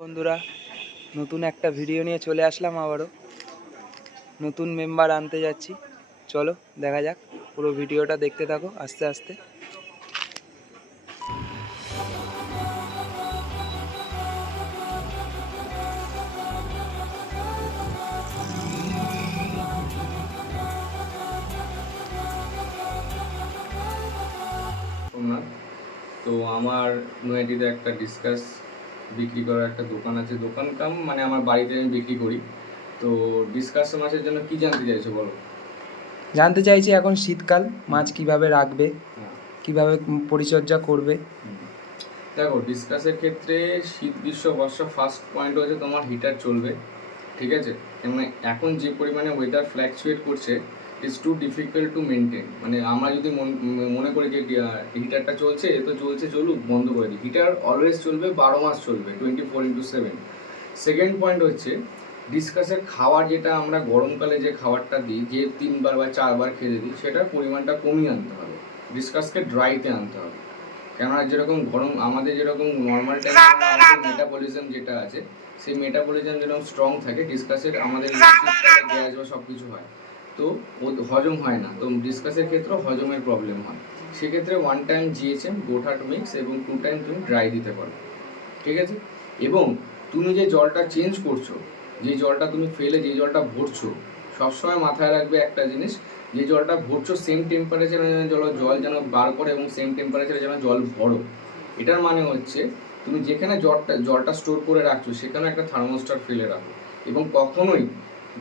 বন্ধুরা, নতুন একটা ভিডিও নিয়ে চলে আসলাম। আবারও নতুন মেম্বার আনতে যাচ্ছি। চলো দেখা যাক, পুরো ভিডিওটা দেখতে থাকো আস্তে আস্তে। তো আমার নয়াদিতে একটা ডিসকাস বিক্রি করার একটা দোকান আছে, দোকান কাম মানে আমার বাড়িতে আমি বিক্রি করি। তো ডিসকাস মাছের জন্য কি জানতে চাইছো বলো? জানতে চাইছি এখন শীতকাল, মাছ কিভাবে রাখবে, কিভাবে পরিচর্যা করবে। দেখো, ডিসকাসের ক্ষেত্রে শীত গ্রীষ্ম বর্ষা ফার্স্ট পয়েন্ট হচ্ছে তোমার হিটার চলবে, ঠিক আছে? কেননা এখন যে পরিমাণে ওয়েদার ফ্ল্যাকচুয়েট করছে, it's too difficult to maintain. মানে আমরা যদি মনে করি যে হিটারটা চলছে তো চলছে, চলুক, বন্ধ করে দিই। হিটার অলওয়েজ চলবে, 12 মাস চলবে, 24/7। সেকেন্ড পয়েন্ট হচ্ছে ডিসকাসের খাবার, যেটা আমরা গরমকালে যে খাবারটা দিই, যে 3বার বা 4বার খেতে দিই, সেটার পরিমাণটা কমিয়ে আনতে হবে। ডিসকাসকে ড্রাইতে আনতে হবে। কেননা যেরকম গরম আমাদের যেরকম নর্মাল টাইমে আমাদের মেটাবলিজম যেটা আছে, সেই মেটাবলিজম যেরকম স্ট্রং থাকে, ডিসকাসের আমাদের গ্যাস বা সব কিছু হয়, তো হজম হয় না। তো ডিসকাসের ক্ষেত্রেও হজমের প্রবলেম হয়। সেক্ষেত্রে 1 টাইম জিএচএম গোঠাট মিক্স এবং 2 টাইম তুমি ড্রাই দিতে পারো, ঠিক আছে? এবং তুমি যে জলটা চেঞ্জ করছো, যে জলটা তুমি ফেলে যে জলটা ভরছো, সবসময় মাথায় রাখবে একটা জিনিস, যে জলটা ভরছো সেম টেম্পারেচারে জল যেন বার করে এবং সেম টেম্পারেচারে যেন জল ভরো। এটার মানে হচ্ছে তুমি যেখানে জলটা স্টোর করে রাখছো সেখানে একটা থার্মোস্টার ফেলে রাখো। এবং কখনোই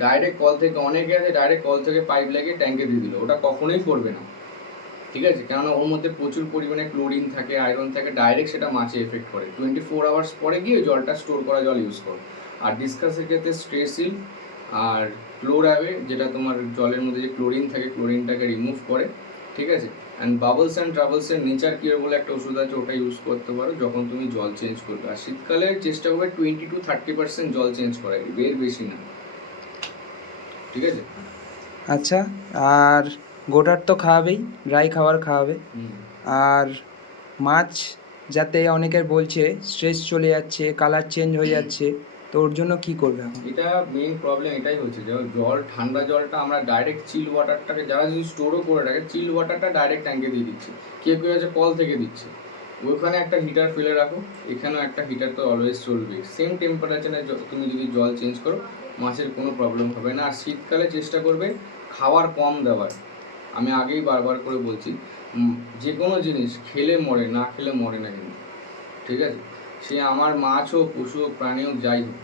ডাইরেক্ট কল থেকে, অনেকে আছে ডাইরেক্ট কল থেকে পাইপ লাগিয়ে ট্যাঙ্কে দিয়ে দিল, ওটা কখনোই করবে না, ঠিক আছে? কেননা ওর মধ্যে প্রচুর পরিমাণে ক্লোরিন থাকে, আয়রন থাকে, ডাইরেক্ট সেটা মাছে এফেক্ট করে। 24 আওয়ার্স পরে গিয়ে জলটা স্টোর করা জল ইউজ করো। আর ডিসকাসের ক্ষেত্রে স্ট্রেসিল আর ক্লোরাবে, যেটা তোমার জলের মধ্যে যে ক্লোরিন থাকে, ক্লোরিনটাকে রিমুভ করে, ঠিক আছে? অ্যান্ড বাবলস অ্যান্ড ট্রাভেলসের নেচার কিওর বলে একটা ওষুধ আছে, ওটা ইউজ করতে পারো যখন তুমি জল চেঞ্জ করবে। আর শীতকালে চেষ্টা করবে 20-30% জল চেঞ্জ করার, এর বেশি না, ঠিক আছে? আচ্ছা, আর গোটার তো খাওয়াবেই, ড্রাই খাবার খাওয়াবে। আর মাছ যাতে, অনেকের বলছে স্ট্রেস চলে যাচ্ছে, কালার চেঞ্জ হয়ে যাচ্ছে, তো ওর জন্য কি করবে এখন? এটা মেইন প্রবলেম এটাই হচ্ছে যে জল, ঠান্ডা জলটা আমরা ডাইরেক্ট চিল ওয়াটারটাকে, যারা যদি স্টোরও করে রাখে, চিল ওয়াটারটা ডাইরেক্ট ট্যাঙ্কে দিয়ে দিচ্ছে। কেউ কেউ আছে কল থেকে দিচ্ছে। ওইখানে একটা হিটার ফেলে রাখো, এখানেও একটা হিটার তো অলওয়েজ চলবে। সেম টেম্পারেচারে তুমি যদি জল চেঞ্জ করো, মাছের কোনো প্রবলেম হবে না। আর শীতকালে চেষ্টা করবে খাবার কম দেওয়ার। আমি আগেই বারবার করে বলছি, যে কোনো জিনিস খেলে মরে, না খেলে মরে না কিন্তু, ঠিক আছে? সে আমার মাছ হোক, পশু হোক, প্রাণী হোক, যাই হোক।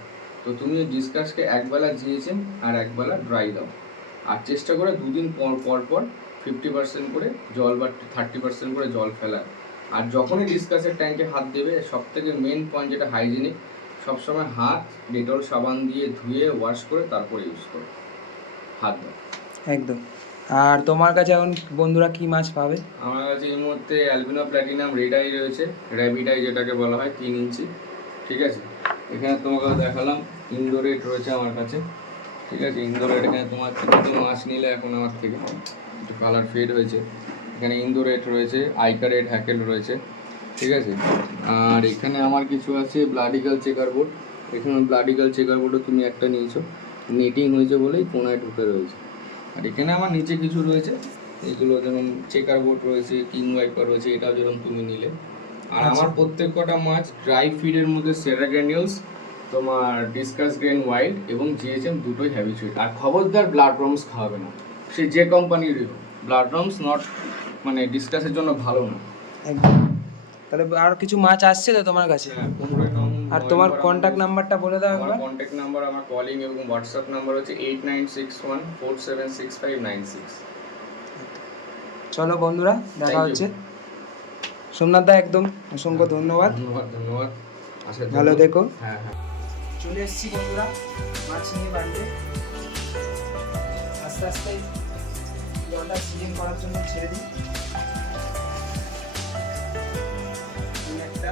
তো তুমি ডিসকাসকে একবেলা জিয়েছেন আর একবেলা ড্রাই দাও। আর চেষ্টা করে 2 দিন পর পর 50% করে জল বা 30% করে জল ফেলার। আর যখনই ডিসকাসের ট্যাঙ্কে হাত দেবে, সব থেকে মেন পয়েন্ট যেটা হাইজিনিক, সবসময় হাত ডেটল সাবান দিয়ে ধুয়ে ওয়াশ করে তারপর ইউজ করো, হাত দাও। একদম। আর তোমার কাছে এখন বন্ধুরা কি মাছ পাবে? আমার কাছে এই মুহূর্তে অ্যালবিনো প্ল্যাটিনাম রেড আই রয়েছে, র্যাবিড আই যেটাকে বলা হয়, 3 ইঞ্চি, ঠিক আছে? এখানে তোমাকে দেখালাম ইন্দোরেট রয়েছে আমার কাছে, ঠিক আছে? ইন্দোরেট, এখানে তোমার কিছু মাছ নিলে এখন আমার থেকে একটু কালার ফেড হয়েছে। এখানে ইন্দোরেট রয়েছে, আইকা রেড হ্যাকেল রয়েছে, ঠিক আছে? আর এখানে আমার কিছু আছে ব্লাডিগাল চেকার বোর্ড। এখানে ব্লাডিগাল চেকার বোর্ডও তুমি একটা নিয়েছো, নেটিং হয়েছে বলেই কোনায় ঢুকে রয়েছে। আর এখানে আমার নিচে কিছু রয়েছে, এগুলো যেমন চেকার বোর্ড রয়েছে, কিং ওয়াইপার রয়েছে, এটাও যেরকম তুমি নিলে। আর আমার প্রত্যেক কটা মাছ ড্রাই ফিডের মধ্যে সেরা গ্র্যানিউলস, তোমার ডিসকাস গ্রেন ওয়াইল্ড এবং জিএচএম দুটোই হ্যাবিচুয়েট। আর খবরদার ব্লাড রমস খাওয়াবে না, সে যে কোম্পানিরই হোক। ব্লাড রমস নট, মানে ডিসকাসের জন্য ভালো না। একদম। তাহলে আর কিছু মাছ আসছে তো তোমার কাছে? হ্যাঁ, 15 আর তোমার কন্ট্যাক্ট নাম্বারটা বলে দাও আমার একবার। কন্ট্যাক্ট নাম্বার, আমার কলিং এবং হোয়াটসঅ্যাপ নাম্বার হচ্ছে 8961476596। চলো বন্ধুরা, দেখা হচ্ছে। সোমনাথ দা, একদম অসংখ্য ধন্যবাদ। ধন্যবাদ। ভালো দেখো। হ্যাঁ হ্যাঁ, চলে এসেছি বন্ধুরা মাছ নিয়ে বাড়িতে। আস্তে আস্তে জলটা সিলিং করার জন্য ছেড়ে দিই। একটা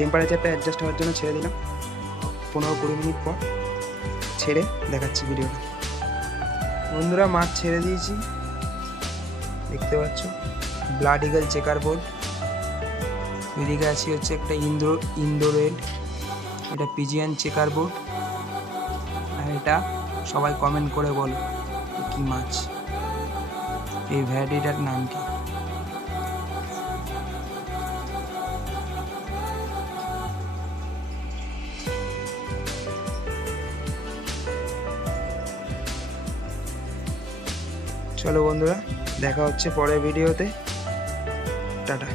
টেম্পারেচারটা অ্যাডজাস্ট হওয়ার জন্য ছেড়ে দিলাম। 15-20 মিনিট পর ছেড়ে দেখাচ্ছি ভিডিওটা। বন্ধুরা মাছ ছেড়ে দিয়েছি, দেখতে পাচ্ছ ব্লাড ইগল চেকার বোর্ড। এদিকে আছে হচ্ছে একটা ইন্দো রেড, এটা পিজিয়ান চেকার বোর্ড। আর এটা সবাই কমেন্ট করে বলো কি মাছ, এই ভ্যারাইটিটার নাম কি। চলো বন্ধুরা, দেখা হচ্ছে পরের ভিডিওতে। টাটা।